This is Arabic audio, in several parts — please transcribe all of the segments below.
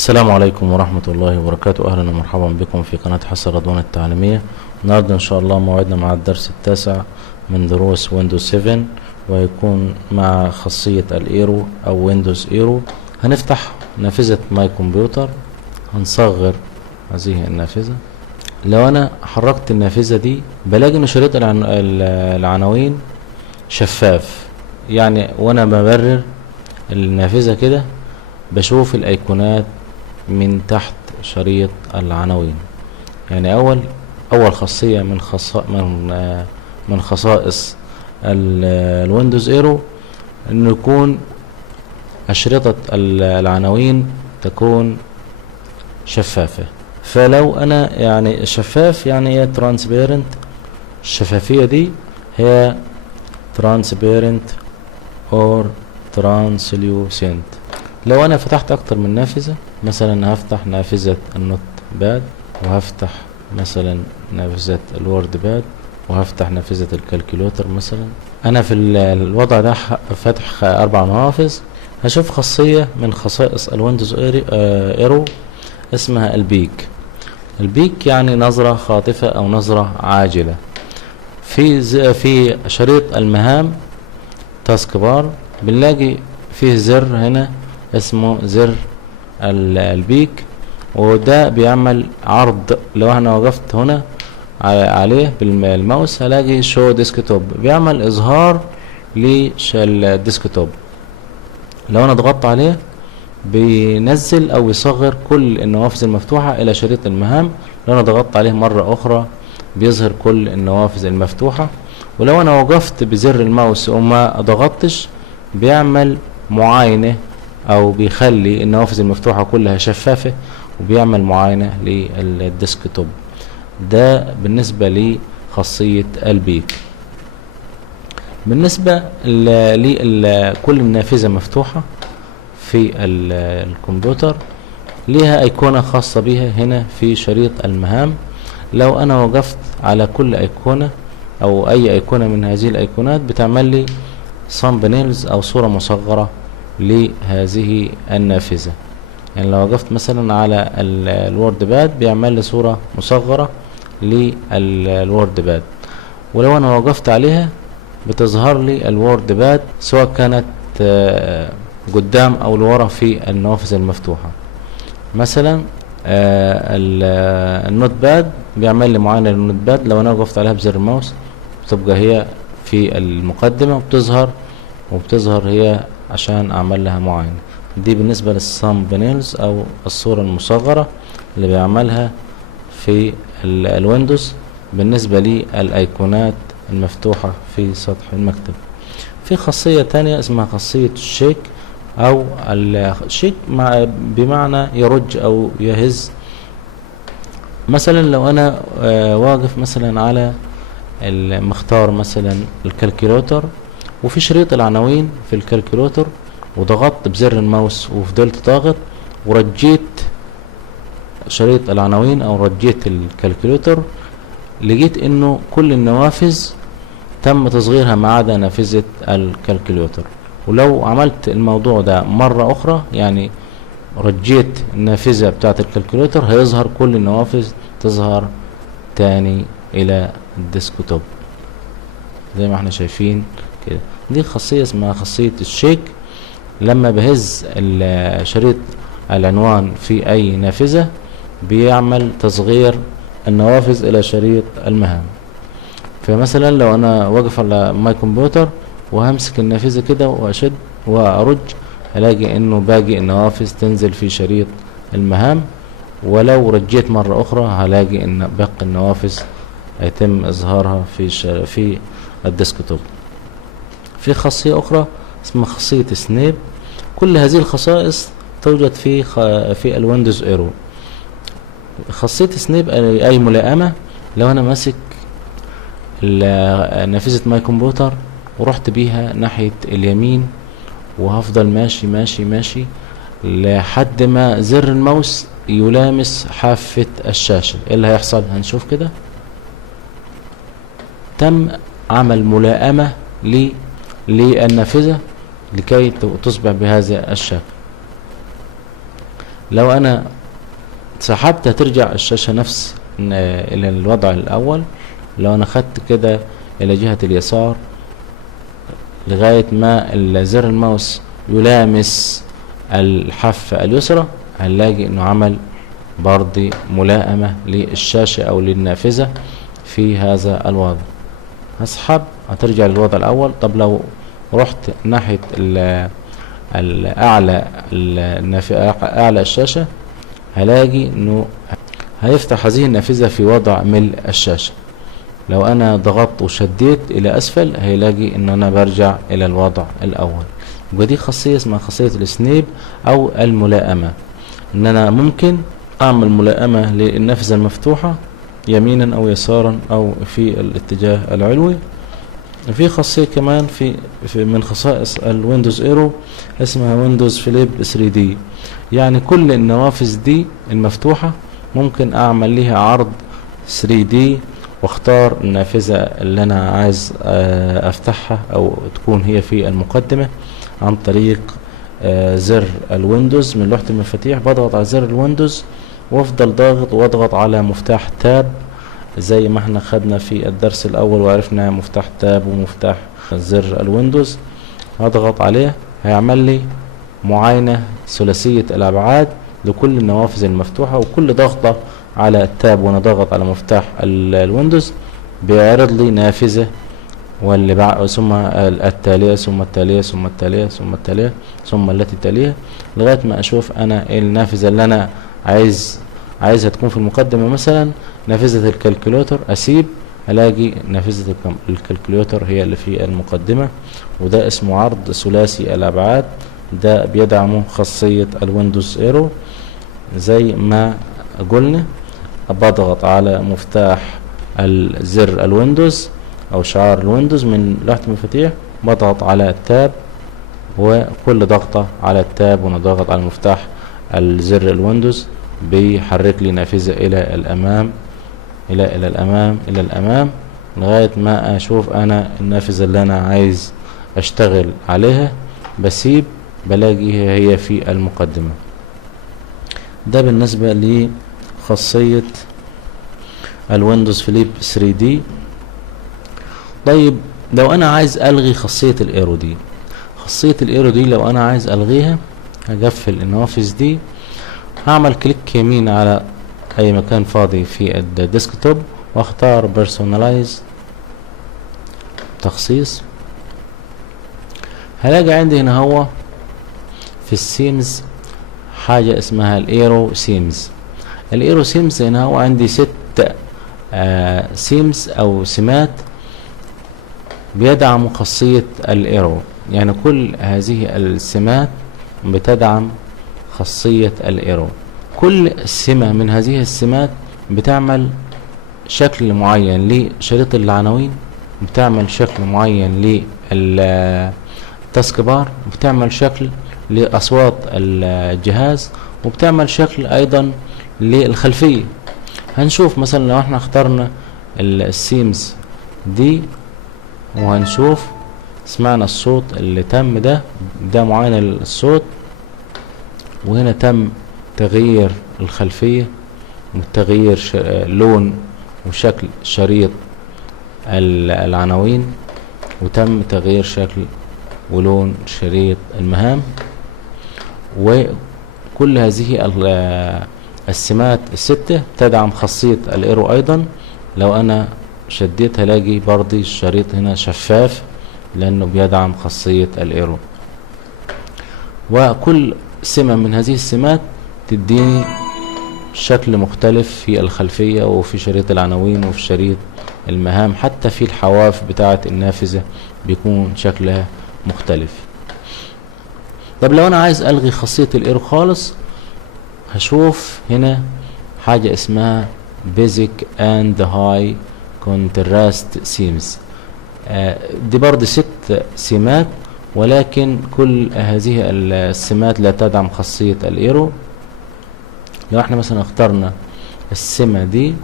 السلام عليكم ورحمة الله وبركاته. أهلا ومرحبا بكم في قناة حسن رضوان التعليمية. النهاردة إن شاء الله موعدنا مع الدرس التاسع من دروس ويندوز 7، ويكون مع خاصية الإيرو أو ويندوز إيرو. هنفتح نافذة ماي كمبيوتر، هنصغر هذه النافذة. لو أنا حركت النافذة دي بلاقي إن شريط العناوين شفاف، يعني وأنا ببرر النافذة كده بشوف الأيقونات من تحت شريط العناوين. يعني أول خاصية من خصائص الويندوز ايرو إنه يكون أشرطة العناوين تكون شفافة. فلو أنا يعني شفاف يعني هي ترانسبيرنت، الشفافية دي هي ترانسبيرنت or ترانسليوسنت. لو انا فتحت اكتر من نافذة، مثلا هفتح نافذة النوت باد، وهفتح مثلا نافذة الوورد باد، وهفتح نافذة الكالكوليتر مثلا. انا في الوضع ده فاتح 4 نوافذ. هشوف خاصية من خصائص الويندوز ايرو اسمها البيك. البيك يعني نظرة خاطفة او نظرة عاجلة. في شريط المهام تاسك بار بنلاقي فيه زر هنا اسمه زر البيك، وده بيعمل عرض. لو انا وقفت هنا عليه بالماوس هلاقي شو ديسكتوب، بيعمل اظهار للديسكتوب. لو انا ضغطت عليه بينزل او يصغر كل النوافذ المفتوحة الى شريط المهام. لو انا ضغطت عليه مرة اخرى بيظهر كل النوافذ المفتوحة. ولو انا وقفت بزر الماوس وما ضغطتش بيعمل معاينة او بيخلي النوافذ المفتوحة كلها شفافة، وبيعمل معاينة للديسكتوب. ده بالنسبة لخاصية البيك. بالنسبة لكل نافذة مفتوحة في الكمبيوتر ليها ايقونة خاصة بها هنا في شريط المهام. لو انا وقفت على كل ايقونة او اي ايقونة من هذه الايقونات بتعمل لي ثامبنيلز او صورة مصغرة لهذه النافذة. يعني لو وقفت مثلا على الوورد باد بيعمل لي صورة مصغرة للوورد باد، ولو انا وقفت عليها بتظهر لي الوورد باد سواء كانت قدام او لورا في النوافذ المفتوحة. مثلا النوت باد بيعمل لي معاينة للنوت باد. لو انا وقفت عليها بزر الماوس بتبقى هي في المقدمة وبتظهر هي عشان اعمل لها معاينة. دي بالنسبة للثامبنيلز او الصورة المصغرة اللي بيعملها في الويندوز بالنسبة للايقونات المفتوحة في سطح المكتب. في خاصية تانية اسمها خاصية الشيك او الشيك بمعنى يرج او يهز. مثلا لو انا واقف مثلا على مختار مثلا الكالكوليتر وفي شريط العناوين في الكالكوليتر، وضغطت بزر الماوس وفضلت ضاغط ورجيت شريط العناوين او رجيت الكالكوليتر، لقيت انه كل النوافذ تم تصغيرها ما عدا نافذة الكالكوليتر. ولو عملت الموضوع ده مرة اخرى، يعني رجيت النافذة بتاعت الكالكوليتر، هيظهر كل النوافذ تظهر تاني الى الديسكتوب زي ما احنا شايفين كده. دي خاصية اسمها خاصية الشيك. لما بهز شريط العنوان في اي نافذة بيعمل تصغير النوافذ الى شريط المهام. فمثلا لو انا واقف على ماي كمبيوتر وهمسك النافذة كده واشد وارج، هلاقي انه باقي النوافذ تنزل في شريط المهام. ولو رجيت مرة اخرى هلاقي ان باقي النوافذ هيتم اظهارها في الديسكتوب. في خاصية اخرى اسمها خاصية سنيب. كل هذه الخصائص توجد في الويندوز ايرو. خاصية سنيب اي ملائمة. لو انا ماسك نافذة ماي كمبيوتر ورحت بيها ناحية اليمين وهفضل ماشي ماشي ماشي لحد ما زر الماوس يلامس حافة الشاشة، ايه اللي هيحصل؟ هنشوف كده. تم عمل ملائمة للنافذة لكي تصبح بهذا الشكل. لو انا سحبت هترجع الشاشة نفس الى الوضع الاول. لو انا خدت كده الى جهة اليسار لغاية ما زر الماوس يلامس الحافة اليسرى، هنلاقي انه عمل برضه ملائمة للشاشة او للنافذة في هذا الوضع. هسحب هترجع للوضع الاول. طب لو رحت ناحية اعلى الشاشة، هلاقي انه هيفتح هذه النافذة في وضع ملء الشاشة. لو انا ضغطت وشديت الى اسفل، هيلاقي ان انا برجع الى الوضع الاول. ودي خاصية اسمها خاصية السنيب او الملائمة، ان انا ممكن اعمل ملائمة للنافذة المفتوحة يمينا او يسارا او في الاتجاه العلوي. في خاصية كمان في من خصائص الويندوز ايرو اسمها ويندوز فليب 3D، يعني كل النوافذ دي المفتوحة ممكن اعمل لها عرض 3D واختار النافذة اللي انا عايز افتحها او تكون هي في المقدمة عن طريق زر الويندوز من لوحة المفاتيح. بضغط على زر الويندوز وافضل ضاغط واضغط على مفتاح تاب زي ما احنا خدنا في الدرس الاول وعرفنا مفتاح تاب ومفتاح زر الويندوز. هضغط عليه هيعمل لي معاينة ثلاثية الابعاد لكل النوافذ المفتوحة، وكل ضغطة على التاب وانا ضغط على مفتاح الويندوز بيعرض لي نافذة واللي بعد ثم التالية ثم التالية ثم التالية ثم التالية ثم التي تليها، لغاية ما اشوف انا النافذة اللي انا عايزها تكون في المقدمة. مثلا نافذة الكالكوليتر، اسيب الاقي نافذة الكالكوليتر هي اللي في المقدمة، وده اسمه عرض ثلاثي الابعاد. ده بيدعمه خاصية الويندوز ايرو. زي ما قلنا بضغط على مفتاح الزر الويندوز او شعار الويندوز من لوحة المفاتيح، بضغط على التاب، وكل ضغطة على التاب وانا ضاغط على مفتاح الزر الويندوز بيحرك لي نافذة الى الامام الى الامام الى الامام لغاية ما اشوف انا النافذة اللي انا عايز اشتغل عليها. بسيب بلاقيها هي في المقدمة. ده بالنسبة لخاصية الويندوز فليب 3D. طيب لو انا عايز الغي خاصية الايرو دي، لو انا عايز الغيها هقفل النوافذ دي، هعمل كليك يمين على اي مكان فاضي في الديسكتوب واختار بيرسونالايز تخصيص. هلاقي عندي هنا هو في السيمز حاجة اسمها الايرو سيمز. الايرو سيمز هنا هو عندي 6 سيمز او سمات بيدعم خاصية الايرو، يعني كل هذه السمات بتدعم خاصية الايرو. كل سمة من هذه السمات بتعمل شكل معين لشريط العناوين، بتعمل شكل معين للتاسك بار، بتعمل شكل لأصوات الجهاز، وبتعمل شكل أيضا للخلفية. هنشوف مثلا لو احنا اخترنا السيمز دي وهنشوف سمعنا الصوت اللي تم ده معاينة للصوت، وهنا تم تغيير الخلفية وتغيير لون وشكل شريط العناوين، وتم تغيير شكل ولون شريط المهام. وكل هذه السمات الستة تدعم خاصية الايرو ايضا. لو انا شديت هلاقي برضي الشريط هنا شفاف لانه بيدعم خاصية الايرو. وكل سمة من هذه السمات تديني شكل مختلف في الخلفية وفي شريط العناوين وفي شريط المهام، حتى في الحواف بتاعة النافذة بيكون شكلها مختلف. طب لو انا عايز الغي خاصية الايرو خالص، هشوف هنا حاجة اسمها basic and high contrast seams. دي برضه 6 سمات، ولكن كل هذه السمات لا تدعم خاصية الايرو. لو احنا مثلا اخترنا السمة دي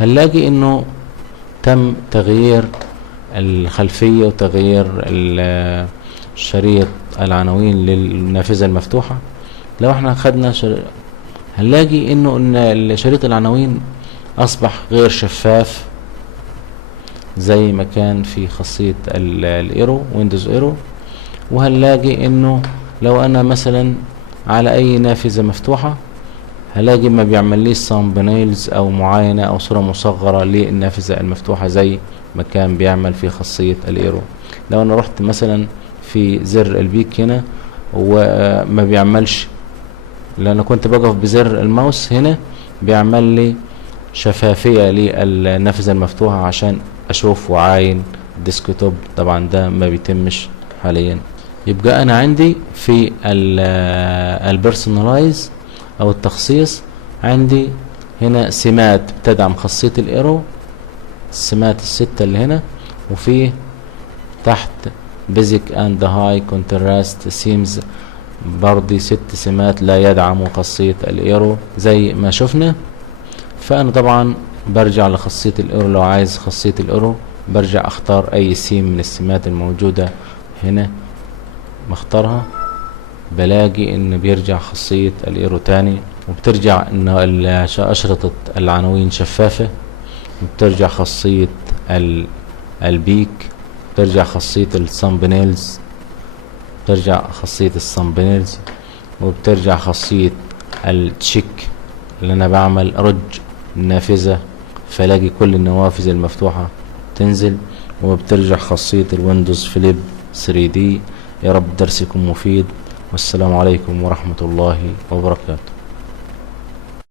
هنلاقي انه تم تغيير الخلفية وتغيير شريط العناوين للنافذة المفتوحة. لو احنا خدنا هنلاقي ان شريط العناوين اصبح غير شفاف زي ما كان في خاصية الايرو، ويندوز ايرو. وهنلاقي انه لو انا مثلا على اي نافذة مفتوحة هلاقي ما بيعمليش ثامبنيلز او معاينة او صورة مصغرة للنافذة المفتوحة زي ما كان بيعمل في خاصية الايرو. لو انا رحت مثلا في زر البيك هنا وما بيعملش، لان انا كنت بقف بزر الماوس هنا بيعمل لي شفافية للنافذة المفتوحة عشان اشوف وعاين ديسكتوب. طبعا ده ما بيتمش حاليا. يبقى انا عندي في البيرسونالايز او التخصيص عندي هنا سمات بتدعم خاصية الايرو، السمات الستة اللي هنا، وفي تحت بيزك اند هاي كونتراست سيمز برضي 6 سمات لا يدعموا خاصية الايرو زي ما شفنا. فانا طبعا برجع لخاصية الايرو، لو عايز خاصية الايرو برجع اختار اي سيم من السمات الموجودة هنا، بختارها بلاقي ان بيرجع خاصية الايرو تاني، وبترجع ان اشرطة العناوين شفافة، وبترجع خاصية البيك، بترجع خاصية الثامبنيلز، بترجع خاصية الثامبنيلز، وبترجع خاصية التشيك اللي انا بعمل رج النافذة فلاقي كل النوافذ المفتوحة تنزل، وبترجع خاصية الويندوز فليب 3D. يا رب درس يكون مفيد، والسلام عليكم ورحمة الله وبركاته.